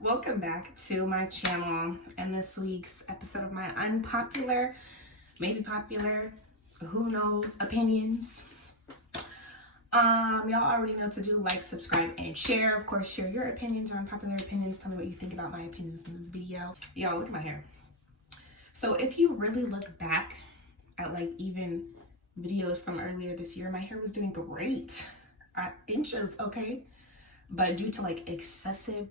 Welcome back to my channel and this week's episode of my unpopular, maybe popular, who knows, opinions. Y'all already know to do. Like, subscribe, and share. Of course, share your opinions or unpopular opinions. Tell me what you think about my opinions in this video. Y'all, look at my hair. So if you really look back at like even videos from earlier this year, my hair was doing great. Inches, okay? But due to like excessive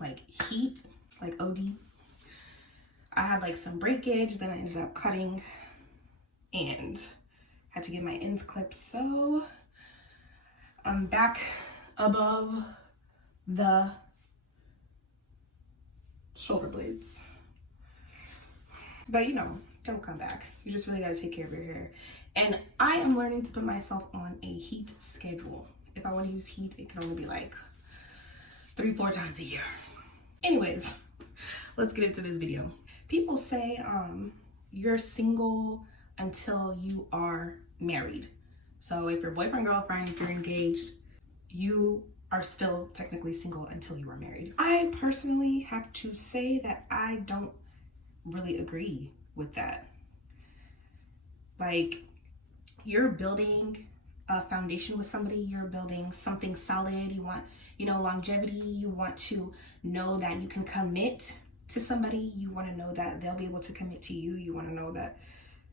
like heat, like OD, I had like some breakage. Then I ended up cutting and had to get my ends clipped. So I'm back above the shoulder blades. But you know, it'll come back. You just really got to take care of your hair. And I am learning to put myself on a heat schedule. If I want to use heat, it can only be like 3-4 times a year. Anyways, let's get into this video. People say you're single until you are married. So if you're boyfriend, girlfriend, if you're engaged, you are still technically single until you are married. I personally have to say that I don't really agree with that. Like, you're building a foundation with somebody, you're building something solid, you want, you know, longevity, you want to know that you can commit to somebody, you want to know that they'll be able to commit to you, you want to know that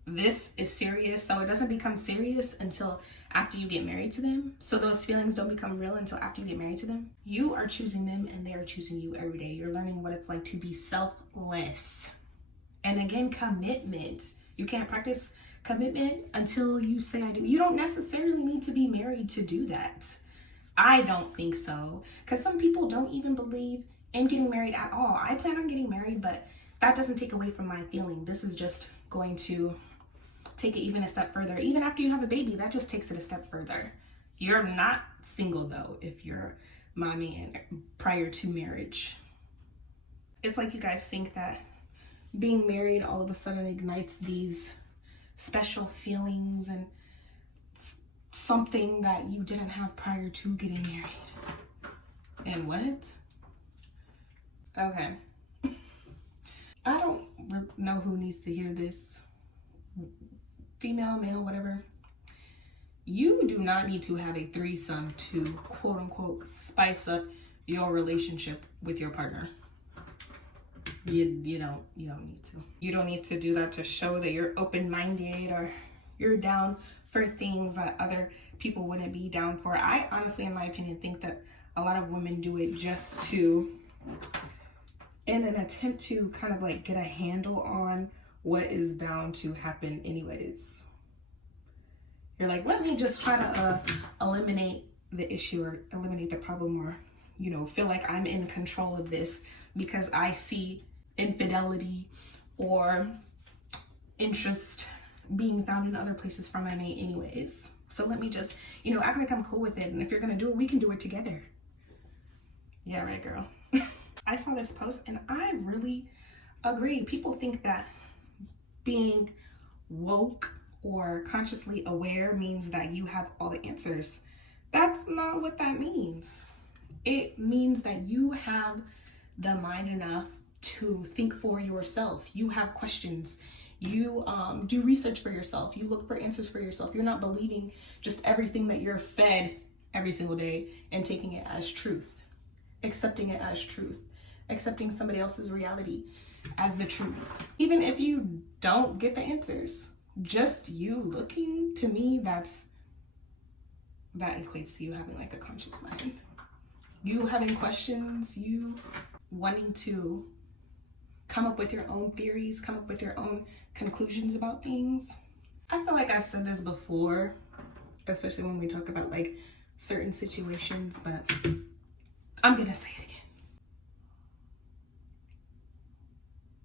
this is serious. So it doesn't become serious until after you get married to them. So those feelings don't become real until after you get married to them. You are choosing them and they are choosing you every day. You're learning what it's like to be selfless. And again, commitment. You can't practice commitment until you say I do. You don't necessarily need to be married to do that. I don't think so. Because some people don't even believe in getting married at all. I plan on getting married, but that doesn't take away from my feeling. This is just going to take it even a step further. Even after you have a baby, that just takes it a step further. You're not single though if you're mommy and prior to marriage. It's like you guys think that being married all of a sudden ignites these special feelings and something that you didn't have prior to getting married. And what? Okay. I don't know who needs to hear this. Female, male, whatever. You do not need to have a threesome to quote unquote spice up your relationship with your partner. You don't need to. You don't need to do that to show that you're open-minded or you're down for things that other people wouldn't be down for. I honestly, in my opinion, think that a lot of women do it just to, in an attempt to kind of like get a handle on what is bound to happen anyways. You're like, let me just try to eliminate the issue or eliminate the problem, or, you know, feel like I'm in control of this because I see infidelity or interest being found in other places from my mate anyways. So let me just, you know, act like I'm cool with it. And if you're gonna do it, we can do it together. Yeah, right, girl. I saw this post and I really agree. People think that being woke or consciously aware means that you have all the answers. That's not what that means. It means that you have the mind enough to think for yourself. You have questions. You do research for yourself. You look for answers for yourself. You're not believing just everything that you're fed every single day and taking it as truth, accepting it as truth, accepting somebody else's reality as the truth. Even if you don't get the answers, just you looking, to me, that equates to you having like a conscious mind. You having questions, you wanting to come up with your own theories, come up with your own conclusions about things. I feel like I've said this before, especially when we talk about like certain situations, but I'm gonna say it again.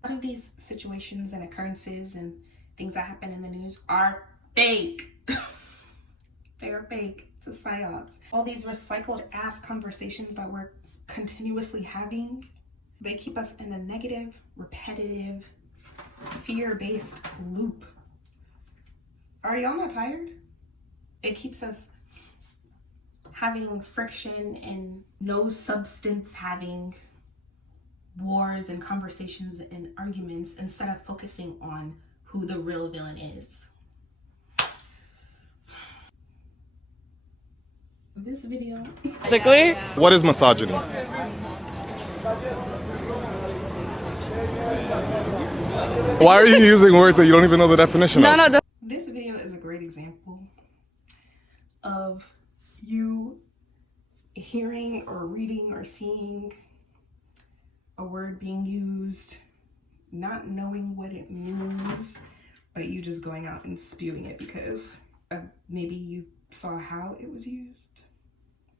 A lot of these situations and occurrences and things that happen in the news are fake. They are fake. It's a psyops. All these recycled ass conversations that we're continuously having, they keep us in a negative, repetitive, fear-based loop. Are y'all not tired? It keeps us having friction and no substance, having wars and conversations and arguments instead of focusing on who the real villain is. This video. What is misogyny? Why are you using words that you don't even know the definition of? This video is a great example of you hearing or reading or seeing a word being used, not knowing what it means, but you just going out and spewing it because maybe you saw how it was used,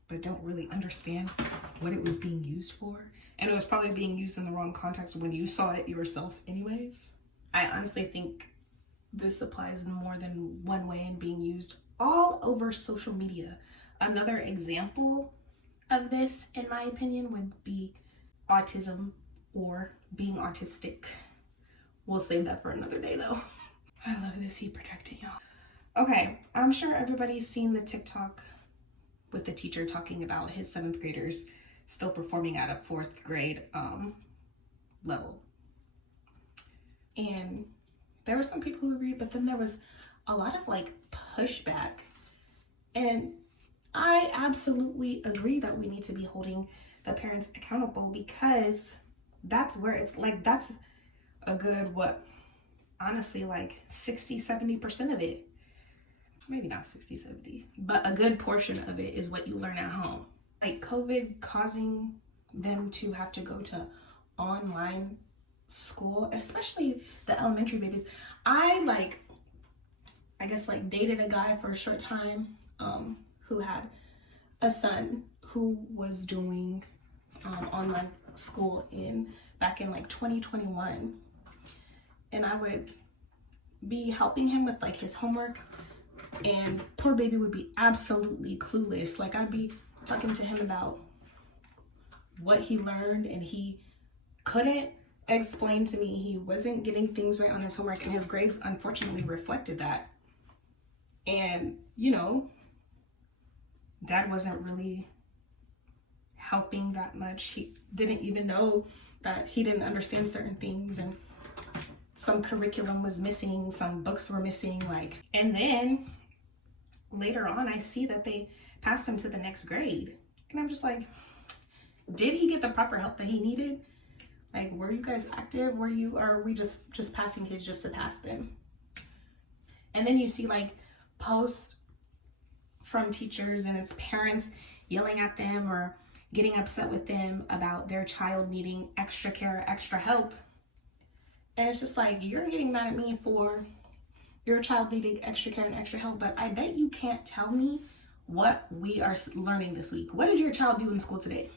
but don't really understand what it was being used for. And it was probably being used in the wrong context when you saw it yourself anyways. I honestly think this applies in more than one way and being used all over social media. Another example of this, in my opinion, would be autism or being autistic. We'll save that for another day though. I love this heat protecting, y'all. Okay, I'm sure everybody's seen the TikTok with the teacher talking about his 7th graders still performing at a 4th grade level. And there were some people who agreed, but then there was a lot of like pushback. And I absolutely agree that we need to be holding the parents accountable, because that's where it's like, that's a good, what, honestly, like 60-70% of it, maybe not 60-70, but a good portion of it is what you learn at home. Like COVID causing them to have to go to online school, especially the elementary babies. I guess dated a guy for a short time who had a son who was doing online school back in 2021, and I would be helping him with his homework, and poor baby would be absolutely clueless. I'd be talking to him about what he learned, and he couldn't explain to me. He wasn't getting things right on his homework, and his grades unfortunately reflected that. And dad wasn't really helping that much. He didn't even know that he didn't understand certain things, and some curriculum was missing, some books were missing, and then later on I see that they passed him to the next grade, and I'm just like, did he get the proper help that he needed? Were you guys active? Or are we just passing kids just to pass them? And then you see posts from teachers and its parents yelling at them or getting upset with them about their child needing extra care, extra help. And it's just you're getting mad at me for your child needing extra care and extra help, but I bet you can't tell me what we are learning this week. What did your child do in school today?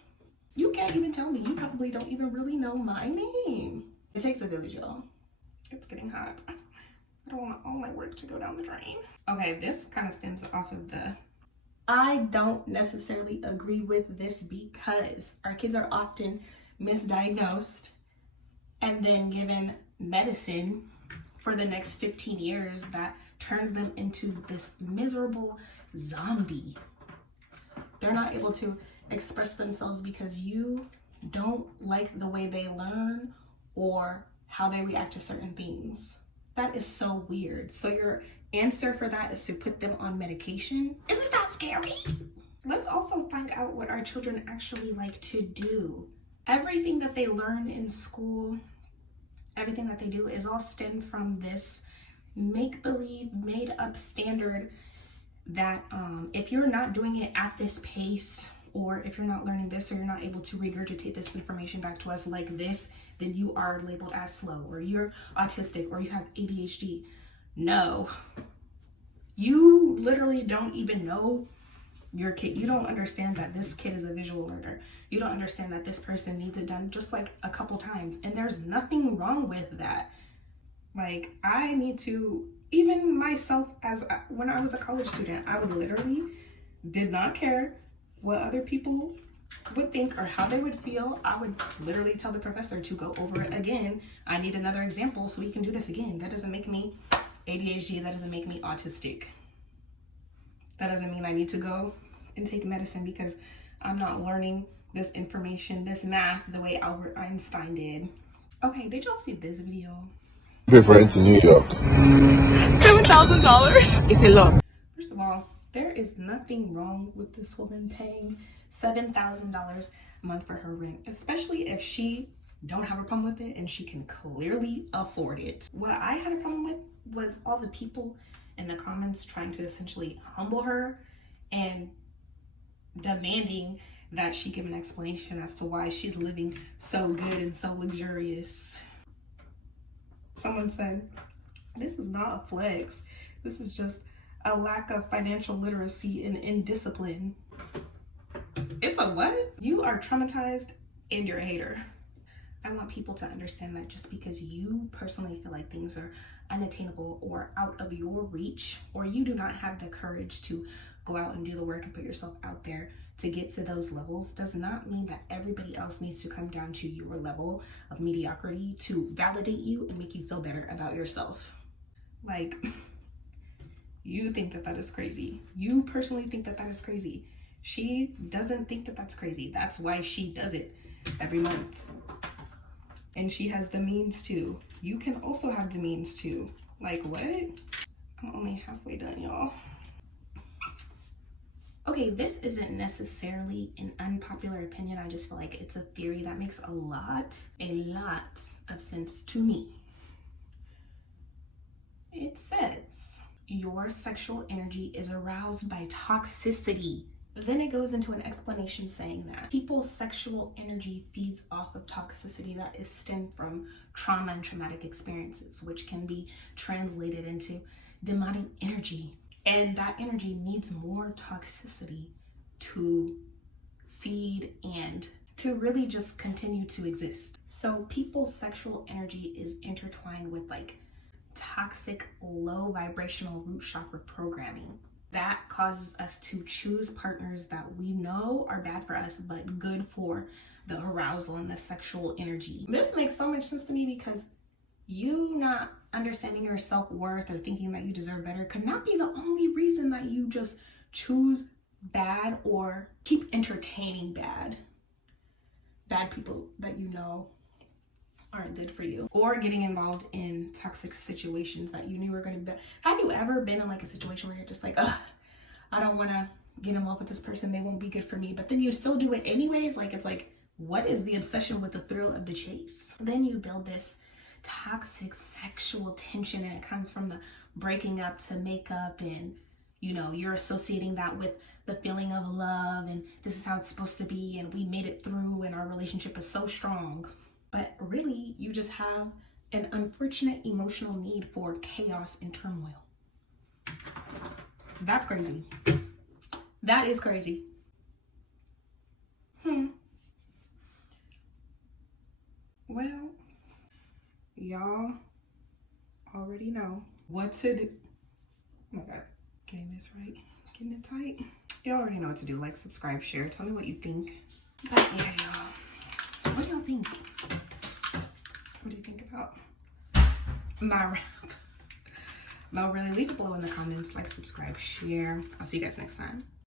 You can't even tell me. You probably don't even really know my name. It takes a village, y'all. It's getting hot. I don't want all my work to go down the drain. Okay, this kind of stems off of I don't necessarily agree with this, because our kids are often misdiagnosed and then given medicine for the next 15 years that turns them into this miserable zombie. They're not able to express themselves because you don't like the way they learn or how they react to certain things. That is so weird. So your answer for that is to put them on medication? Isn't that scary? Let's also find out what our children actually like to do. Everything that they learn in school, everything that they do is all stemmed from this make-believe, made-up standard that if you're not doing it at this pace, or if you're not learning this, or you're not able to regurgitate this information back to us like this, then you are labeled as slow, or you're autistic, or you have ADHD. No, you literally don't even know your kid. You don't understand that this kid is a visual learner. You don't understand that this person needs it done just a couple times, and there's nothing wrong with that. I need to, even myself, when I was a college student, I would literally did not care what other people would think or how they would feel. I would literally tell the professor to go over it again. I need another example so we can do this again. That doesn't make me ADHD. That doesn't make me autistic. That doesn't mean I need to go and take medicine because I'm not learning this information, this math, the way Albert Einstein did. Okay, did y'all see this video? Pay for rent in New York. $7,000? It's a lot. First of all, there is nothing wrong with this woman paying $7,000 a month for her rent, especially if she don't have a problem with it and she can clearly afford it. What I had a problem with was all the people in the comments trying to essentially humble her and demanding that she give an explanation as to why she's living so good and so luxurious. Someone said, this is not a flex. This is just a lack of financial literacy and indiscipline. It's a what? You are traumatized and you're a hater. I want people to understand that just because you personally feel like things are unattainable or out of your reach, or you do not have the courage to go out and do the work and put yourself out there to get to those levels, does not mean that everybody else needs to come down to your level of mediocrity to validate you and make you feel better about yourself. Like, you think that that is crazy. You personally think that that is crazy. She doesn't think that that's crazy. That's why she does it every month. And she has the means to. You can also have the means to. Like, what? I'm only halfway done, y'all. Okay, this isn't necessarily an unpopular opinion. I just feel like it's a theory that makes a lot of sense to me. It says, your sexual energy is aroused by toxicity. Then it goes into an explanation saying that people's sexual energy feeds off of toxicity that is stemmed from trauma and traumatic experiences, which can be translated into demonic energy. And that energy needs more toxicity to feed and to really just continue to exist. So people's sexual energy is intertwined with like toxic, low vibrational root chakra programming. That causes us to choose partners that we know are bad for us, but good for the arousal and the sexual energy. This makes so much sense to me because you not understanding your self-worth or thinking that you deserve better could not be the only reason that you just choose bad or keep entertaining bad people that you know aren't good for you, or getting involved in toxic situations that you knew were going to be. Have you ever been in like a situation where you're just like, ugh, I don't want to get involved with this person, they won't be good for me, but then you still do it anyways? Like, it's like, what is the obsession with the thrill of the chase? Then you build this toxic sexual tension, and it comes from the breaking up to make up, and you know, you're associating that with the feeling of love, and this is how it's supposed to be, and we made it through, and our relationship is so strong. But really, you just have an unfortunate emotional need for chaos and turmoil. That's crazy. That is crazy. Well, y'all already know what to do. Oh my God, getting this right, getting it tight. You already know what to do. Like, subscribe, share. Tell me what you think. But yeah, y'all. What do y'all think? What do you think about my rap? No, really, leave it below in the comments. Like, subscribe, share. I'll see you guys next time.